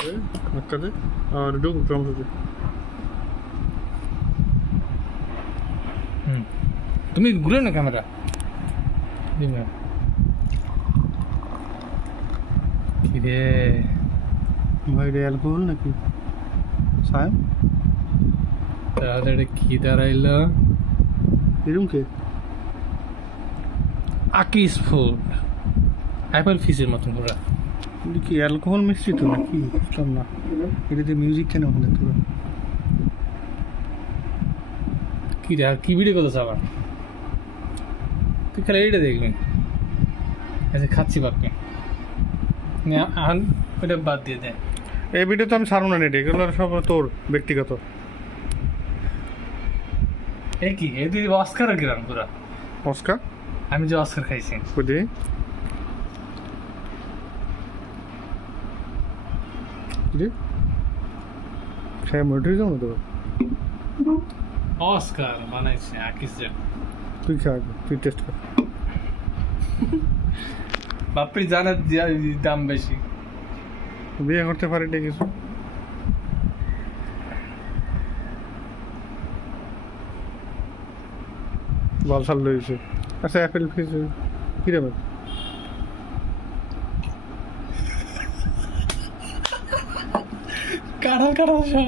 দে আর ঢুক টমেটো দে। তুমি ঘুরে না ক্যামেরা কি রে ভাই এটা অ্যালকোহল নাকি সাহেব? তাহলে কি দাঁড়াইলো? এরকম কে? আকিস ফুড অ্যাপেল ফিসের মতন পুরা। এটা কি অ্যালকোহল মিশ্রিত নাকি বুঝলাম না। এটাতে মিউজিক কেন ওখানে তোরা? কি রে আর কি ভিডিও করতেছ আবার? তুই খালি এইটা দেখবি আচ্ছা খাচ্ছি বাপকে ওটা বাদ দিয়ে দেয়। এই ভিডিও তো আমি ছাড়ব না নেটে, এগুলো সব তোর ব্যক্তিগত। এ কি এই তুই অস্কার গেলাম পুরা। অস্কার? আমি যে অস্কার খাইছি বুঝি রে খাই মরে যাও না তো। অস্কার বানাইছে আকিস যে। তুই খা আগে, তুই টেস্ট কর। বাপরি জানার দাম বেশি। বিয়ে করতে পারি না কিছু। বালসাল রয়েছে। আচ্ছা অ্যাপেল ফিস কিরকম? কাঁঠাল কাঁঠাল সব